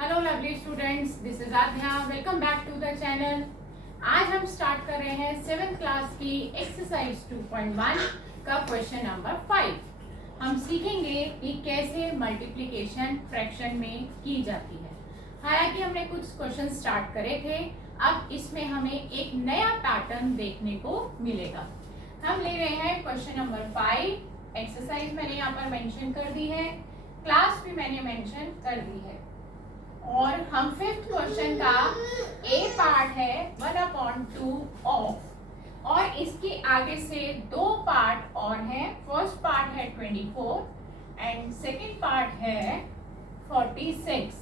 Hello lovely students, this is Aadhya. Welcome back to the channel. आज हम start कर रहे हैं 7th क्लास की एक्सरसाइज 2.1 का क्वेश्चन नंबर 5। हम सीखेंगे कि कैसे मल्टीप्लिकेशन फ्रैक्शन में की जाती है। हालांकि हमने कुछ क्वेश्चन स्टार्ट करे थे, अब इसमें हमें एक नया पैटर्न देखने को मिलेगा। हम ले रहे हैं क्वेश्चन नंबर 5। एक्सरसाइज मैंने यहाँ पर मेंशन कर दी है, क्लास भी मैंने मेंशन कर दी है। और हम 5th क्वेश्चन का ए पार्ट है 1/2 ऑफ, और इसके आगे से दो पार्ट और हैं। फर्स्ट पार्ट है 24 एंड सेकंड पार्ट है 46।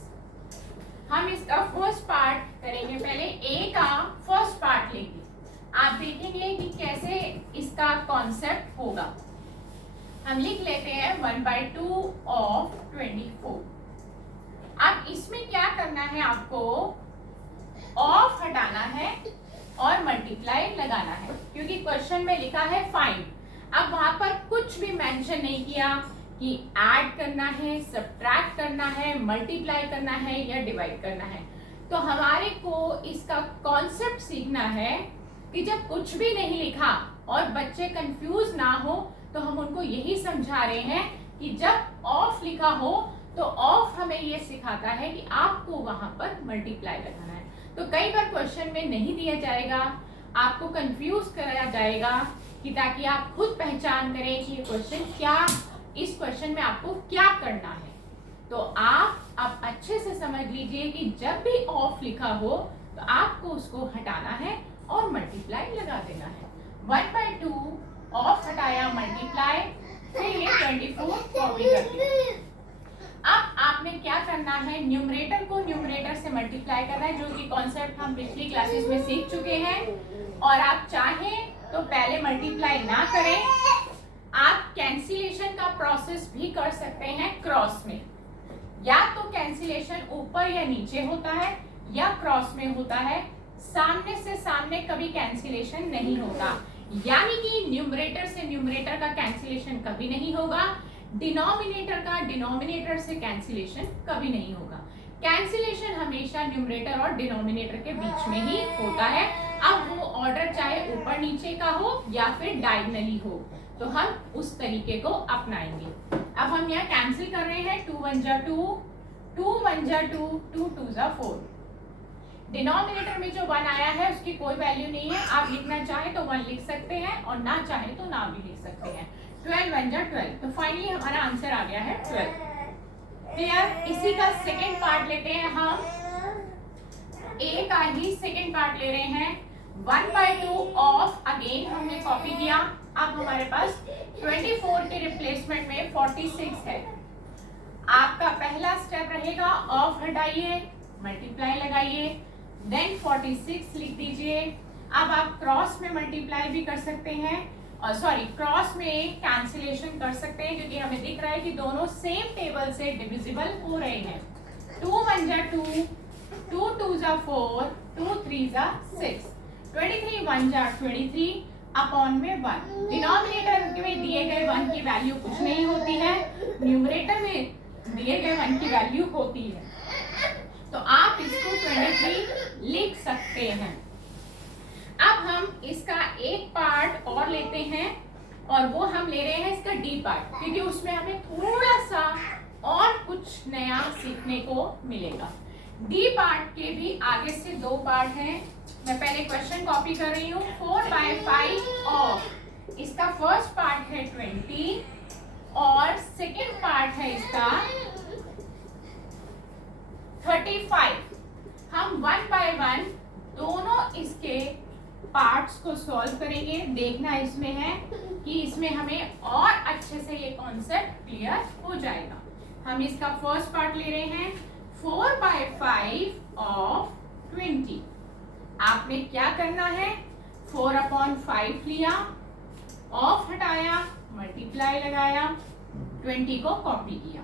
हम इसका फर्स्ट पार्ट करेंगे। पहले ए का फर्स्ट पार्ट लेंगे, आप देखेंगे कि कैसे इसका कॉन्सेप्ट होगा। हम लिख लेते हैं 1/2 ऑफ 24। अब इसमें क्या करना है, आपको ऑफ हटाना है और मल्टीप्लाई लगाना है, क्योंकि क्वेश्चन में लिखा है फाइंड। अब वहां पर कुछ भी मेंशन नहीं किया कि ऐड करना है, सब्ट्रैक्ट करना है, मल्टीप्लाई करना है या डिवाइड करना है। तो हमारे को इसका कॉन्सेप्ट सीखना है कि जब कुछ भी नहीं लिखा और बच्चे कंफ्यूज ना हो, तो हम उनको यही समझा रहे हैं कि जब ऑफ लिखा हो तो ऑफ हमें ये सिखाता है कि आपको वहां पर मल्टीप्लाई लगाना है। तो कई बार क्वेश्चन में नहीं दिया जाएगा, आपको कंफ्यूज कराया जाएगा कि ताकि आप खुद पहचान करें कि ये क्वेश्चन क्या, इस क्वेश्चन में आपको क्या करना है। तो आप अच्छे से समझ लीजिए कि जब भी ऑफ लिखा हो तो आपको उसको हटाना है और मल्टीप्लाई लगा देना है। 1/2 ऑफ हटाया, मल्टीप्लाई, फिर ये 24 कॉपी कर दिया। अब आपने क्या करना है, न्यूमरेटर को न्यूमरेटर से मल्टीप्लाई करना है, जो कि कॉन्सेप्ट हम पिछली क्लासेस में सीख चुके हैं। और आप चाहें तो पहले मल्टीप्लाई ना करें, आप कैंसिलेशन का प्रोसेस भी कर सकते हैं क्रॉस में। या तो कैंसिलेशन ऊपर या नीचे होता है या क्रॉस में होता है, सामने से सामने कभी कैंसिलेशन नहीं होता। यानी कि न्यूमरेटर से न्यूमरेटर का कैंसिलेशन कभी नहीं होगा, डिनोमिनेटर का डिनोमिनेटर से कैंसिलेशन कभी नहीं होगा। कैंसिलेशन हमेशा न्यूमरेटर और डिनोमिनेटर के बीच में ही होता है। अब वो ऑर्डर चाहे ऊपर नीचे का हो या फिर डायगोनली हो, तो हम उस तरीके को अपनाएंगे। अब हम यहाँ कैंसिल कर रहे हैं, 2 1 जा 2, 2 1 जा 2, 2 2 जा 4। डिनोमिनेटर में जो 1 आया है उसकी कोई वैल्यू नहीं है, आप लिखना चाहे तो 1 लिख सकते हैं और ना चाहे तो ना भी लिख सकते हैं। 12 1 जा 12, तो फाइनली हमारा आंसर आ गया है 12। क्लियर? इसी का सेकंड पार्ट लेते हैं हम, ए का ही सेकंड पार्ट ले रहे हैं। 1/2 ऑफ, अगेन हमने कॉपी किया। अब हमारे पास 24 के रिप्लेसमेंट में 46 है। आपका पहला स्टेप रहेगा ऑफ हटाइए, मल्टीप्लाई लगाइए, देन 46 लिख दीजिए। अब आप क्रॉस में मल्टीप्लाई भी कर सकते हैं, और सॉरी क्रॉस में कैंसिलेशन कर सकते हैं, क्योंकि हमें दिख रहा है कि दोनों सेम टेबल से डिविजिबल हो रहे हैं। 2 1 जा 2, 2 2 जा 4, 2 3 जा 6, 23 1 जा 23 अपॉन में 1। डिनोमिनेटर में दिए गए 1 की वैल्यू कुछ नहीं होती है, न्यूमरेटर में दिए गए 1 की वैल्यू होती है। तो आप इसको 23 लिख सकते हैं। अब हम इसका एक पार्ट और लेते हैं, और वो हम ले रहे हैं इसका डी पार्ट, क्योंकि उसमें हमें थोड़ा सा और कुछ नया सीखने को मिलेगा। डी पार्ट के भी आगे से दो पार्ट हैं। मैं पहले क्वेश्चन कॉपी कर रही हूँ। 4/5 ऑफ, इसका फर्स्ट पार्ट है 20 और सेकेंड पार्ट है इसका 35। हम 1 बाय 1 दोनों इसके पार्ट्स को सॉल्व करेंगे। देखना इसमें है कि इसमें हमें और अच्छे से ये कॉन्सेप्ट क्लियर हो जाएगा। हम इसका फर्स्ट पार्ट ले रहे हैं, 4/5 ऑफ 20। आपने क्या करना है, 4/5 लिया, ऑफ हटाया, मल्टीप्लाई लगाया, 20 को कॉपी किया,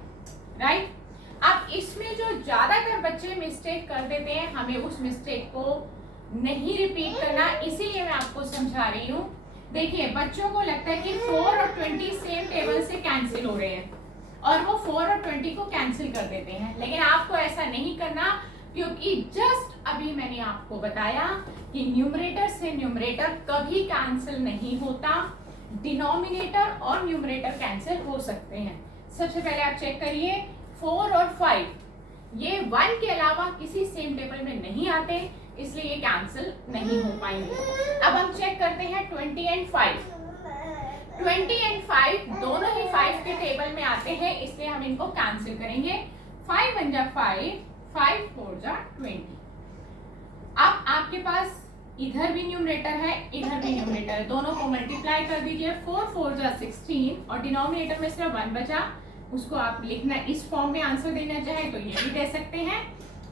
राइट। अब इसमें जो ज्यादातर बच्चे मिस्टेक कर देते हैं, हमें उस मिस्टेक को नहीं रिपीट करना, इसीलिए मैं आपको समझा रही हूँ। देखिए, बच्चों को लगता है कि 4 और 20 सेम टेबल से कैंसिल हो रहे हैं, और वो 4 और 20 को कैंसिल कर देते हैं, लेकिन आपको ऐसा नहीं करना। क्योंकि जस्ट अभी मैंने आपको बताया कि न्यूमरेटर से न्यूमरेटर कभी कैंसिल नहीं होता, डिनोमिनेटर और न्यूमरेटर कैंसिल हो सकते हैं। सबसे पहले आप चेक करिए 4 और 5 ये 1 के अलावा किसी सेम टेबल में नहीं आते, इसलिए ये कैंसिल नहीं हो पाएंगे। अब हम चेक करते हैं 20 एंड 5। 20 एंड 5 दोनों ही 5 के टेबल में आते हैं, इसलिए हम इनको कैंसिल करेंगे। 5 1 जा 5, 5 4 जा 20। अब आपके पास इधर भी न्यूमरेटर है, इधर भी न्यूमरेटर है, दोनों को मल्टीप्लाई कर दीजिए। 4 4 जा 16 और डिनोमिनेटर में सिर्फ 1 बचा, उसको आप लिखना इस फॉर्म में आंसर देना चाहे तो ये भी दे सकते हैं,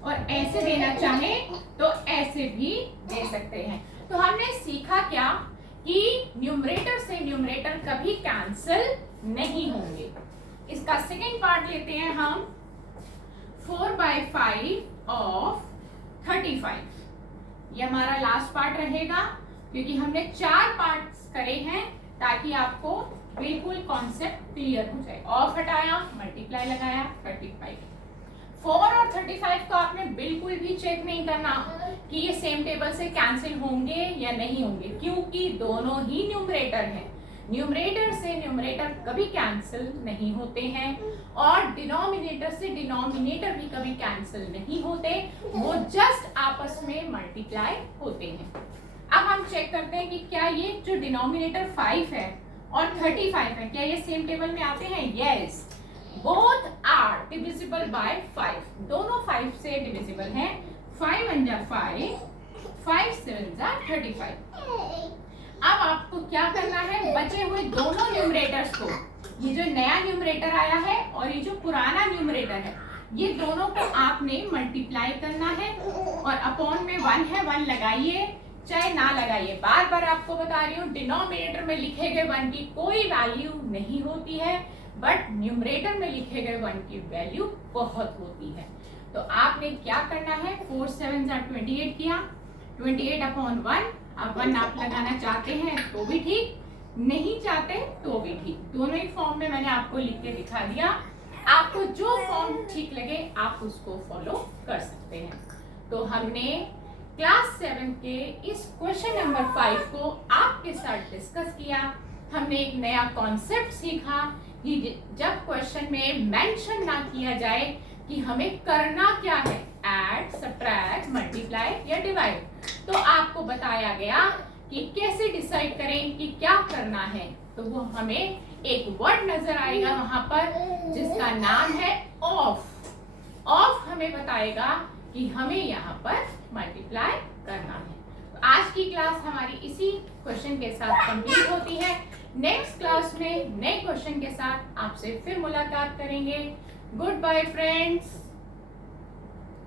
और ऐसे देना चाहे तो ऐसे भी दे सकते हैं। तो हमने सीखा क्या कि न्यूमरेटर से न्यूमरेटर कभी कैंसिल नहीं होंगे। इसका सेकेंड पार्ट लेते हैं हम 4/5 ऑफ 35। ये हमारा लास्ट पार्ट रहेगा, क्योंकि हमने 4 पार्ट्स करे हैं ताकि आपको बिल्कुल कॉन्सेप्ट क्लियर हो जाए। ऑफ हटाया, मल्टीप्लाई लगाया, 35। 4 और 35 को आपने बिल्कुल भी चेक नहीं करना कि ये सेम टेबल से कैंसिल होंगे या नहीं होंगे, क्योंकि दोनों ही न्यूमरेटर हैं। न्यूमरेटर से न्यूमरेटर कभी कैंसिल नहीं होते हैं, और डिनोमिनेटर से डिनोमिनेटर भी कभी कैंसिल नहीं होते, वो जस्ट आपस में मल्टीप्लाई होते हैं। अब हम चेक करते हैं कि क्या ये जो डिनोमिनेटर 5 है और 35 है, क्या ये सेम टेबल में आते हैं? Yes, both are divisible by 5। दोनों 5 से डिविजिबल हैं। 5 1 जा 5, 5 7 जा 35। अब आपको क्या करना है, बचे हुए दोनों न्यूमरेटर्स को, ये जो नया न्यूमरेटर आया है और ये जो पुराना न्यूमरेटर है, ये दोनों को आपने मल्टीप्लाई करना है, और अपॉन में 1 है, 1 लगाइए चाहे ना लगाइए। बार बार आपको बता रही हूँ, डिनोमिनेटर में लिखे गए 1 की कोई वैल्यू नहीं होती है, बट न्यूमरेटर में लिखे गए 1 की वैल्यू बहुत होती है। तो आपने क्या करना है, 4 7 जा 28 किया, 28 अपॉन 1। अब 1 आप लगाना चाहते हैं तो भी ठीक, नहीं चाहते तो भी ठीक, दोनों ही फॉर्म में मैंने आपको लिख के दिखा दिया। आपको जो फॉर्म ठीक लगे आप उसको फॉलो कर सकते हैं। तो हमने क्लास 7 के इस क्वेश्चन नंबर 5 को आपके साथ डिस्कस किया। हमने एक नया कॉन्सेप्ट सीखा कि जब क्वेश्चन में मेंशन ना किया जाए कि हमें करना क्या है, ऐड, सब्ट्रैक्ट, मल्टीप्लाई या डिवाइड, तो आपको बताया गया कि कैसे डिसाइड करें कि क्या करना है। तो वो हमें एक वर्ड नजर आएगा वहां पर जिसका नाम है ऑफ। ऑफ हमें बताएगा कि हमें यहाँ पर मल्टीप्लाई करना है। तो आज की क्लास हमारी इसी क्वेश्चन के साथ कंप्लीट होती है। नेक्स्ट क्लास में नए क्वेश्चन के साथ आपसे फिर मुलाकात करेंगे। Good bye friends.